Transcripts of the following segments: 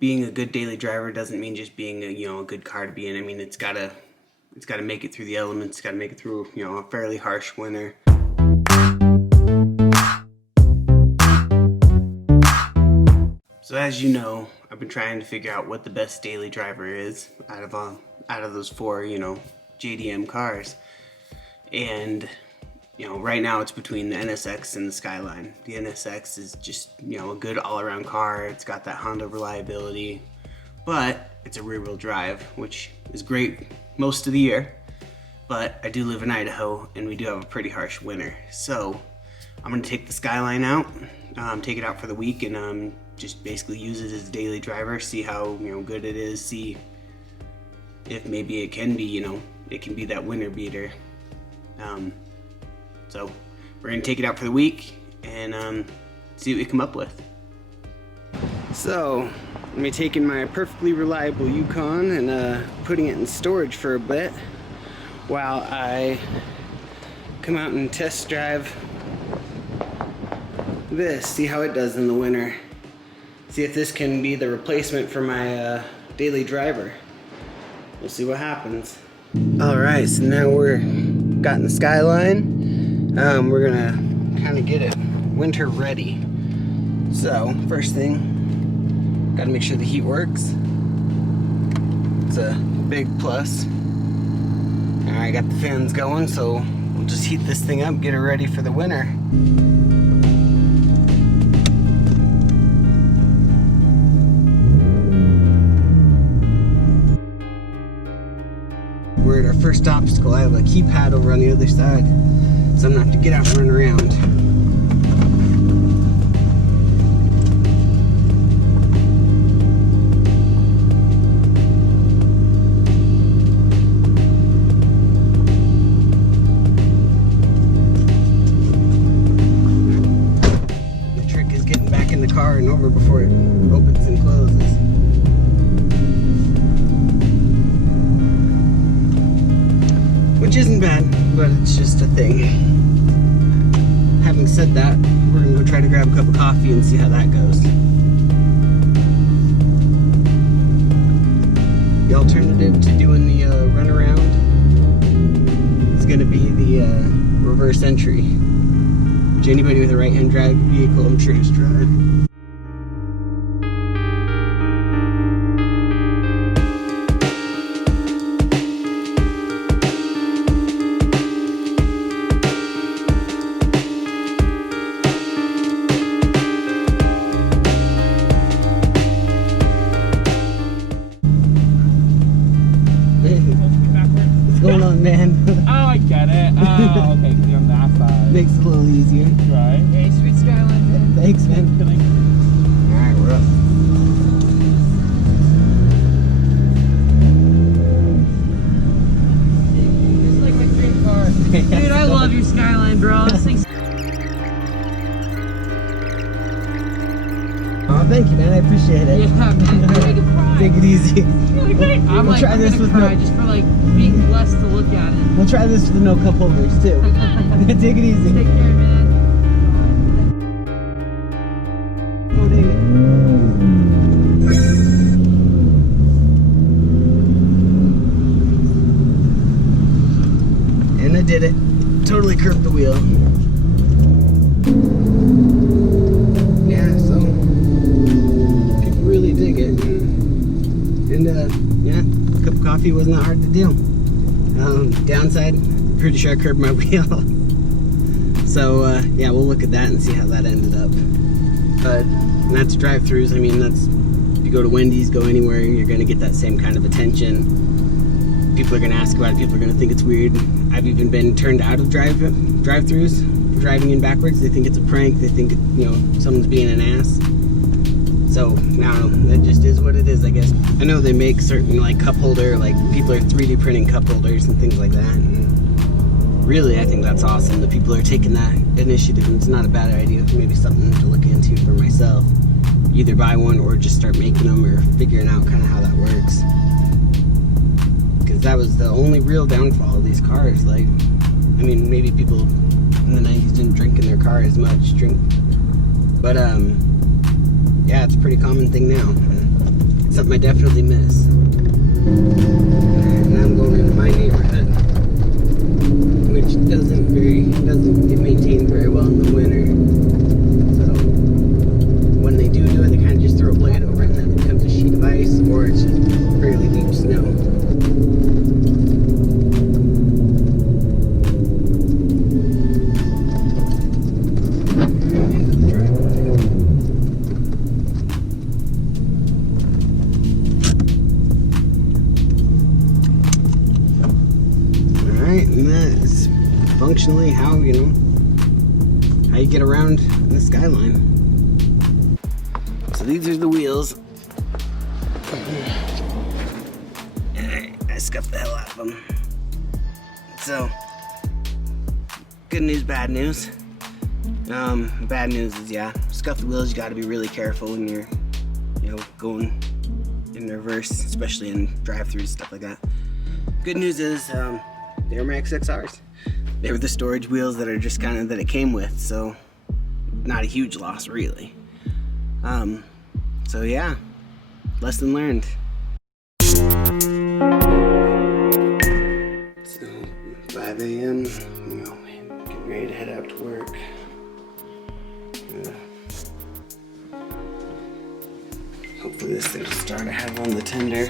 being a good daily driver doesn't mean just being a good car to be in. I mean, it's gotta make it through the elements. It's gotta make it through a fairly harsh winter. So as you know, I've been trying to figure out what the best daily driver is out of those four JDM cars, and right now it's between the NSX and the Skyline. The NSX is just a good all-around car. It's got that Honda reliability, but it's a rear-wheel drive, which is great most of the year. But I do live in Idaho, and we do have a pretty harsh winter. So I'm gonna take the Skyline out, take it out for the week, and just basically use it as a daily driver, see how good it is, see if maybe it can be it can be that winter beater. So we're gonna take it out for the week and see what we come up with. So I'm taking my perfectly reliable Yukon and putting it in storage for a bit while I come out and test drive this, see how it does in the winter. See if this can be the replacement for my daily driver. We'll see what happens. All right, so now we're got in the Skyline. We're gonna kind of get it winter ready. So first thing, gotta make sure the heat works. It's a big plus. All right, got the fans going, so we'll just heat this thing up, get it ready for the winter. We're at our first obstacle. I have a keypad over on the other side, so I'm gonna have to get out and run around. The trick is getting back in the car and over before it opens and closes. Which isn't bad, but it's just a thing. Having said that, we're gonna go try to grab a cup of coffee and see how that goes. The alternative to doing the runaround is gonna be the reverse entry, which anybody with a right-hand drive vehicle I'm sure has tried. What's going on, man? Oh, I get it. Oh, okay, because you're on that side. Makes it a little easier. Right. Hey, sweet Skyline, man. Thanks, man. Alright, we're up. This is like my dream car. Dude, I love your Skyline, bro. This thing's... Oh, thank you, man. I appreciate it. Yeah, man. Take it easy. I'm like, I'm gonna cry just for like being blessed to look at it. We'll try this with no cup holders too. Take it easy. Take care, man. Oh, dang it. And I did it. Totally curved the wheel. Yeah, so people really dig it. And yeah, a cup of coffee wasn't that hard to do. Downside, pretty sure I curved my wheel. So yeah, we'll look at that and see how that ended up. But that's drive-throughs. I mean, that's, if you go to Wendy's, go anywhere, you're gonna get that same kind of attention. People are gonna ask about it. People are gonna think it's weird. I've even been turned out of drive-throughs for driving in backwards. They think it's a prank. They think someone's being an ass. So, no, that just is what it is, I guess. I know they make certain, like, cup holder, like, people are 3D printing cup holders and things like that. And really, I think that's awesome that people are taking that initiative, and it's not a bad idea. Maybe something to look into for myself. Either buy one or just start making them or figuring out kind of how that works. Because that was the only real downfall of these cars. Like, I mean, maybe people in the 90s didn't drink in their car as much, but, yeah, it's a pretty common thing now. something I definitely miss. And I'm going into my neighborhood, which doesn't get maintained very well in the winter. So when they do it, they kind of just throw a blade over it and then it becomes a sheet of ice, or it's just fairly deep snow. Into the driveway. Alright, and that's functionally how, how you get around the Skyline. So these are the wheels. And I scuffed the hell out of them. So, good news, bad news. Bad news is, yeah, scuffed wheels, you gotta be really careful when you're, going in reverse, especially in drive-throughs, stuff like that. Good news is, they were my XXRs. They were the storage wheels that are just kind of that it came with, so not a huge loss, really. So yeah, lesson learned. So 5 a.m. Getting ready to head out to work. Hopefully this thing will start. I have on the tender.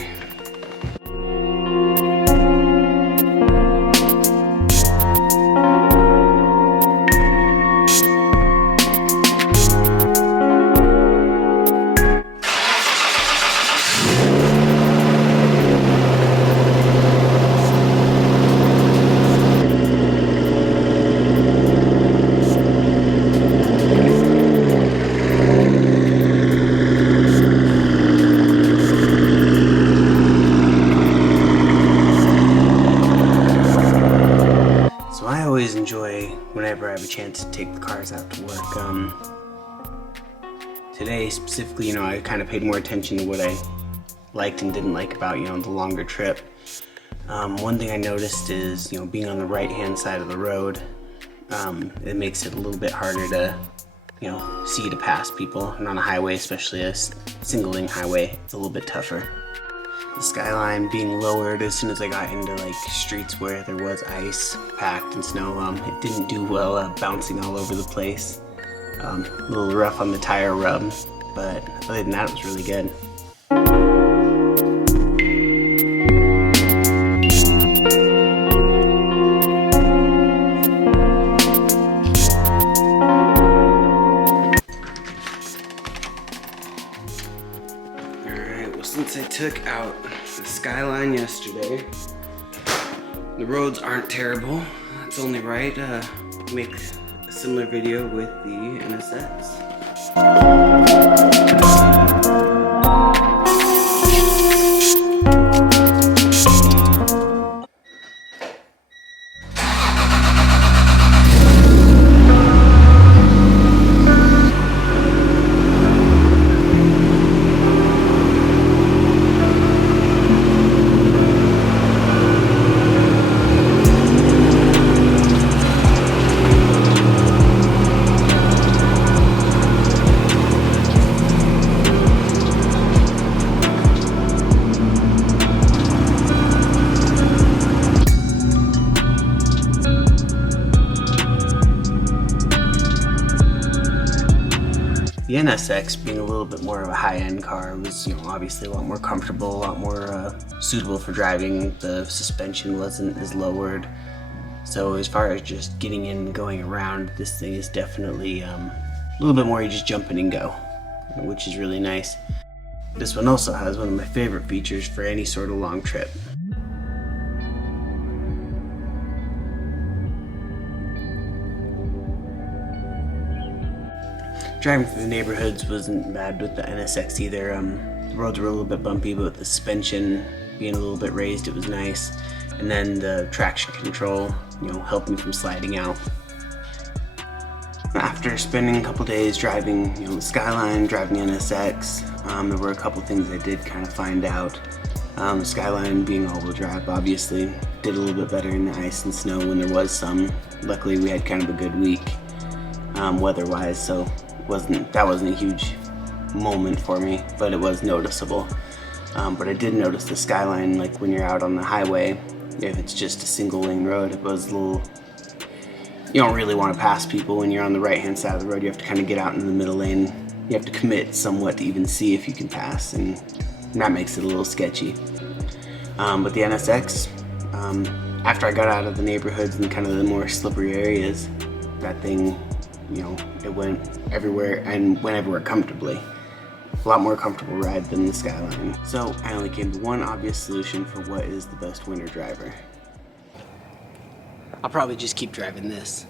Enjoy whenever I have a chance to take the cars out to work. Today specifically, I kind of paid more attention to what I liked and didn't like about, the longer trip. One thing I noticed is, being on the right-hand side of the road, it makes it a little bit harder to, see to pass people. And on a highway, especially a single-lane highway, it's a little bit tougher. The Skyline being lowered as soon as I got into streets where there was ice packed and snow, it didn't do well bouncing all over the place. A little rough on the tire rub, but other than that it was really good. Since I took out the Skyline yesterday, the roads aren't terrible. It's only right to make a similar video with the NSX. The NSX, being a little bit more of a high-end car, was obviously a lot more comfortable, a lot more suitable for driving. The suspension wasn't as lowered, so as far as just getting in and going around, this thing is definitely a little bit more you just jump in and go, which is really nice. This one also has one of my favorite features for any sort of long trip. Driving through the neighborhoods wasn't bad with the NSX either. The roads were a little bit bumpy, but with the suspension being a little bit raised, it was nice. And then the traction control, helped me from sliding out. After spending a couple days driving, the Skyline, driving the NSX, there were a couple things I did kind of find out. The Skyline being all-wheel drive, obviously, did a little bit better in the ice and snow when there was some. Luckily, we had kind of a good week, weather-wise, so that wasn't a huge moment for me, but it was noticeable. But I did notice the Skyline, like when you're out on the highway, if it's just a single lane road, it was a little, you don't really want to pass people when you're on the right hand side of the road. You have to kind of get out into the middle lane. You have to commit somewhat to even see if you can pass, and that makes it a little sketchy. But the NSX, after I got out of the neighborhoods and kind of the more slippery areas, that thing, you know, it went everywhere and went everywhere comfortably. A lot more comfortable ride than the Skyline. So I only came to one obvious solution for what is the best winter driver. I'll probably just keep driving this.